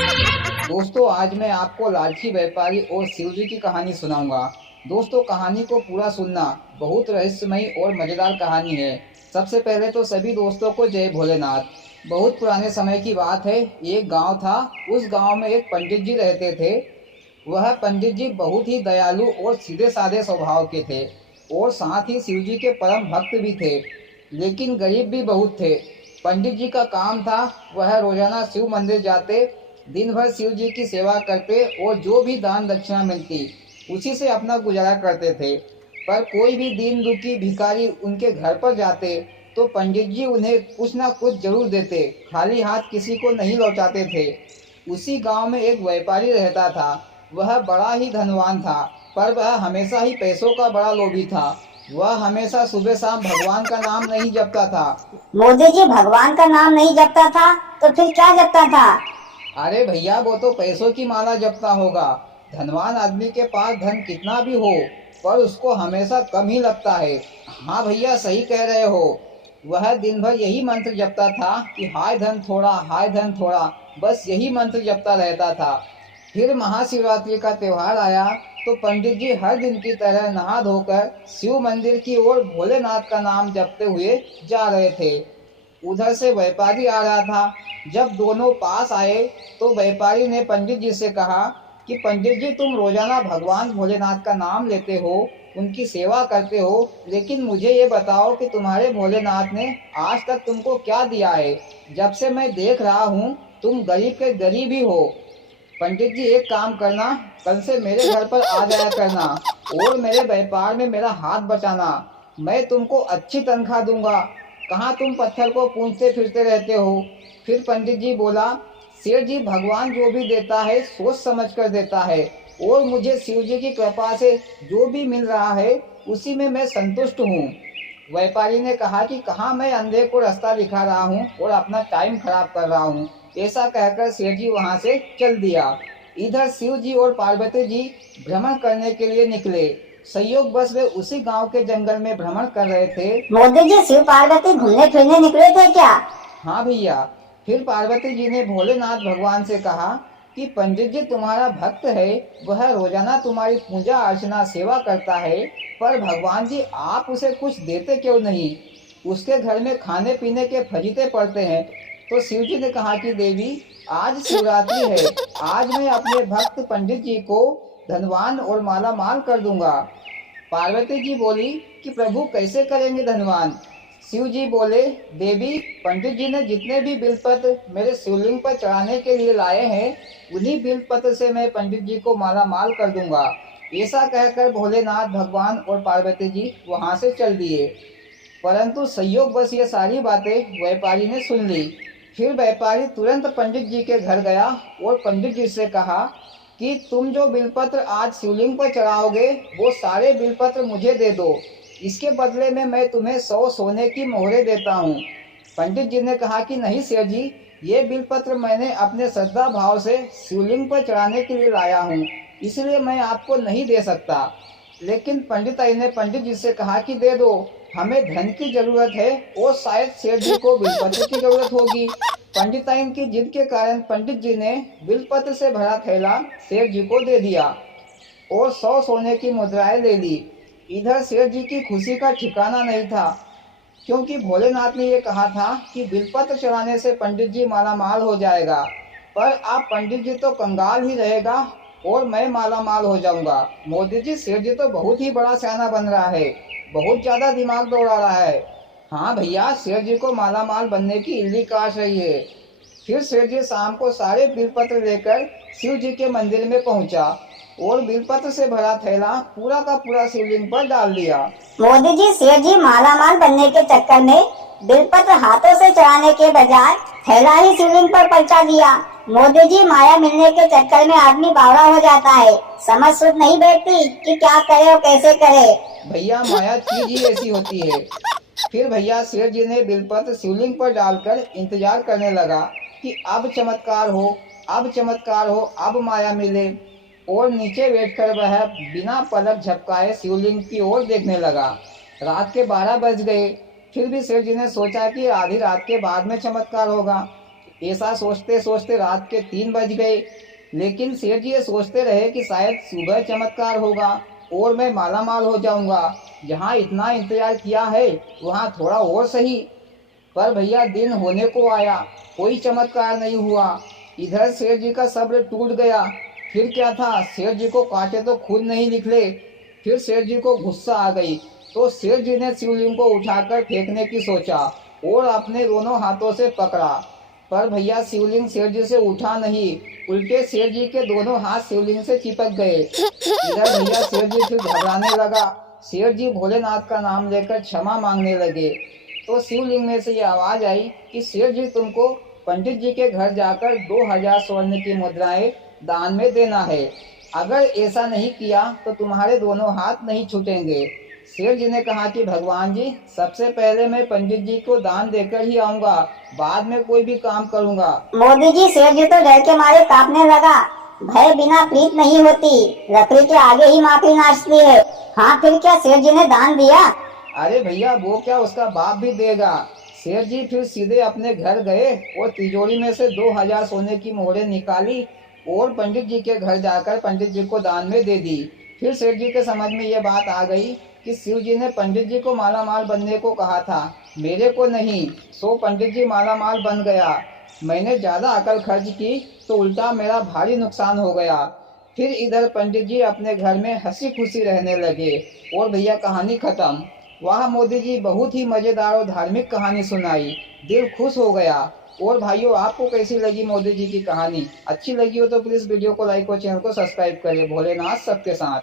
दोस्तों आज मैं आपको लालची व्यापारी और शिव जी की कहानी सुनाऊंगा। दोस्तों कहानी को पूरा सुनना, बहुत रहस्यमयी और मज़ेदार कहानी है। सबसे पहले तो सभी दोस्तों को जय भोलेनाथ। बहुत पुराने समय की बात है, एक गांव था। उस गांव में एक पंडित जी रहते थे। वह पंडित जी बहुत ही दयालु और सीधे साधे स्वभाव के थे और साथ ही शिव जी के परम भक्त भी थे, लेकिन गरीब भी बहुत थे। पंडित जी का काम था, वह रोजाना शिव मंदिर जाते, दिन भर शिव जी की सेवा करते और जो भी दान दक्षिणा मिलती उसी से अपना गुजारा करते थे। पर कोई भी दीन दुखी भिखारी उनके घर पर जाते तो पंडित जी उन्हें कुछ ना कुछ जरूर देते, खाली हाथ किसी को नहीं लौटाते थे। उसी गांव में एक व्यापारी रहता था। वह बड़ा ही धनवान था, पर वह हमेशा ही पैसों का बड़ा लोभी था। वह हमेशा सुबह शाम भगवान का नाम नहीं जपता था। मोदी जी भगवान का नाम नहीं जपता था तो फिर क्या जपता था? अरे भैया, वो तो पैसों की माला जपता होगा। धनवान आदमी के पास धन कितना भी हो, पर उसको हमेशा कम ही लगता है। हाँ भैया, सही कह रहे हो। वह दिन भर यही मंत्र जपता था कि हाय धन थोड़ा, हाय धन थोड़ा, बस यही मंत्र जपता रहता था। फिर महाशिवरात्रि का त्योहार आया तो पंडित जी हर दिन की तरह नहा धोकर शिव मंदिर की ओर भोलेनाथ का नाम जपते हुए जा रहे थे। उधर से व्यापारी आ रहा था। जब दोनों पास आए तो व्यापारी ने पंडित जी से कहा कि पंडित जी, तुम रोजाना भगवान भोलेनाथ का नाम लेते हो, उनकी सेवा करते हो, लेकिन मुझे ये बताओ कि तुम्हारे भोलेनाथ ने आज तक तुमको क्या दिया है? जब से मैं देख रहा हूँ तुम गरीब के गरीब ही हो। पंडित जी, एक काम करना, कल से मेरे घर पर आ जाया करना और मेरे व्यापार में मेरा हाथ बचाना। मैं तुमको अच्छी तनख्वाह दूंगा। कहाँ तुम पत्थर को पूंछते फिरते रहते हो? फिर पंडित जी बोला, सेठ जी, भगवान जो भी देता है सोच समझ कर देता है और मुझे शिव जी की कृपा से जो भी मिल रहा है उसी में मैं संतुष्ट हूँ। व्यापारी ने कहा कि कहाँ मैं अंधे को रास्ता दिखा रहा हूँ और अपना टाइम खराब कर रहा हूँ। ऐसा कहकर सेठ जी वहाँ से चल दिया। इधर शिव जी और पार्वती जी भ्रमण करने के लिए निकले। संयोग बस वे उसी गांव के जंगल में भ्रमण कर रहे थे। मोदी जी शिव पार्वती घूमने फिरने निकले थे क्या? हाँ भैया। फिर पार्वती जी ने भोलेनाथ भगवान से कहा कि पंडित जी तुम्हारा भक्त है, वह रोजाना तुम्हारी पूजा अर्चना सेवा करता है, पर भगवान जी आप उसे कुछ देते क्यों नहीं? उसके घर में खाने पीने के फजीते पड़ते हैं। तो शिव जी ने कहा कि देवी, आज शिवरात्रि है, आज मैं अपने भक्त पंडित जी को धनवान और माला माल कर दूंगा। पार्वती जी बोली कि प्रभु कैसे करेंगे धनवान? शिव जी बोले, देवी, पंडित जी ने जितने भी बिलपत्र मेरे शिवलिंग पर चढ़ाने के लिए लाए हैं, उन्हीं बिलपत्र से मैं पंडित जी को माला माल कर दूंगा। ऐसा कहकर भोलेनाथ भगवान और पार्वती जी वहां से चल दिए। परंतु संयोग बस ये सारी बातें व्यापारी ने सुन ली। फिर व्यापारी तुरंत पंडित जी के घर गया और पंडित जी से कहा कि तुम जो बिलपत्र आज शिवलिंग पर चढ़ाओगे वो सारे बिलपत्र मुझे दे दो। इसके बदले में मैं तुम्हें 100 सोने की मोहरें देता हूँ। पंडित जी ने कहा कि नहीं सेठ जी, ये बिलपत्र मैंने अपने श्रद्धा भाव से शिवलिंग पर चढ़ाने के लिए लाया हूँ, इसलिए मैं आपको नहीं दे सकता। लेकिन पंडिताई ने पंडित जी से कहा कि दे दो, हमें धन की जरूरत है और शायद सेठ जी को बिलपत्र की जरूरत होगी। पंडिताइन की जिद के कारण पंडित जी ने बिलपत्र से भरा थैला सेठ जी को दे दिया और 100 सोने की मुद्राएं ले ली। इधर सेठ जी की खुशी का ठिकाना नहीं था, क्योंकि भोलेनाथ ने ये कहा था कि बिलपत्र चढ़ाने से पंडित जी माला माल हो जाएगा। पर अब पंडित जी तो कंगाल ही रहेगा और मैं माला माल हो जाऊंगा। मोदी जी, सेठ जी तो बहुत ही बड़ा सियाना बन रहा है, बहुत ज्यादा दिमाग दौड़ा रहा है। हाँ भैया, सेठ जी को माला माल बनने की इल्ली काश रही है। फिर सेठ जी शाम को सारे बिलपत्र लेकर शिव जी के मंदिर में पहुंचा और बिलपत्र से भरा थैला पूरा का पूरा शिवलिंग पर डाल दिया। मोदी जी सेठ जी मालामाल बनने के चक्कर में बिलपत्र हाथों से चढ़ाने के बजाय थैला ही शिवलिंग पर पलटा दिया। मोदी जी माया मिलने के चक्कर में आदमी बावड़ा हो जाता है, समझ सुध नहीं बैठती कि क्या करे और कैसे करे। भैया, माया चीज ही ऐसी होती है। फिर भैया सेठ जी ने बिलपत्र शिवलिंग पर डालकर इंतजार करने लगा कि अब चमत्कार हो, अब चमत्कार हो, अब माया मिले। और नीचे बैठकर वह बिना पलक झपकाए शिवलिंग की ओर देखने लगा। रात के 12 बज गए। फिर भी सेठ जी ने सोचा कि आधी रात के बाद में चमत्कार होगा। ऐसा सोचते सोचते रात के 3 बज गए। लेकिन सेठ जी ये सोचते रहे कि शायद सुबह चमत्कार होगा और मैं मालामाल हो जाऊंगा। जहाँ इतना इंतजार किया है वहाँ थोड़ा और सही। पर भैया दिन होने को आया, कोई चमत्कार नहीं हुआ। इधर सेठ जी का सब्र टूट गया। फिर क्या था, सेठ जी को काटे तो खून नहीं निकले। फिर सेठ जी को गुस्सा आ गई तो सेठ जी ने शिवलिंग को उठाकर फेंकने की सोचा और अपने दोनों हाथों से पकड़ा। पर भैया शिवलिंग सेठ जी से उठा नहीं, उल्टे सेठ जी के दोनों हाथ शिवलिंग से चिपक गए। इधर भैया सेठ जी फिर घबराने लगा। सेठ जी भोलेनाथ का नाम लेकर क्षमा मांगने लगे तो शिवलिंग में से ये आवाज आई कि सेठ जी तुमको पंडित जी के घर जाकर 2000 स्वर्ण की मुद्राएं दान में देना है। अगर ऐसा नहीं किया तो तुम्हारे दोनों हाथ नहीं छूटेंगे। सेठ जी ने कहा कि भगवान जी, सबसे पहले मैं पंडित जी को दान देकर ही आऊंगा, बाद में कोई भी काम करूंगा। मोदी जी, सेठ जी तो डर के मारे कांपने लगा। भय बिना प्रीत नहीं होती, लकड़ी के आगे ही माफी नाचती है। हाँ, फिर क्या सेठ जी ने दान दिया? अरे भैया, वो क्या उसका बाप भी देगा। सेठ जी फिर सीधे अपने घर गए और तिजोरी में से 2000 सोने की मोहरें निकाली और पंडित जी के घर जाकर पंडित जी को दान में दे दी। फिर सेठ जी के समझ में ये बात आ गई कि शिव जी ने पंडित जी को मालामाल बनने को कहा था, मेरे को नहीं। सो पंडित जी मालामाल बन गया। मैंने ज़्यादा अकल खर्च की तो उल्टा मेरा भारी नुकसान हो गया। फिर इधर पंडित जी अपने घर में हंसी खुशी रहने लगे और भैया कहानी खत्म। वाह मोदी जी, बहुत ही मज़ेदार और धार्मिक कहानी सुनाई, दिल खुश हो गया। और भाइयों, आपको कैसी लगी मोदी जी की कहानी? अच्छी लगी हो तो प्लीज़ वीडियो को लाइक और चैनल को सब्सक्राइब करें। भोलेनाथ सबके साथ।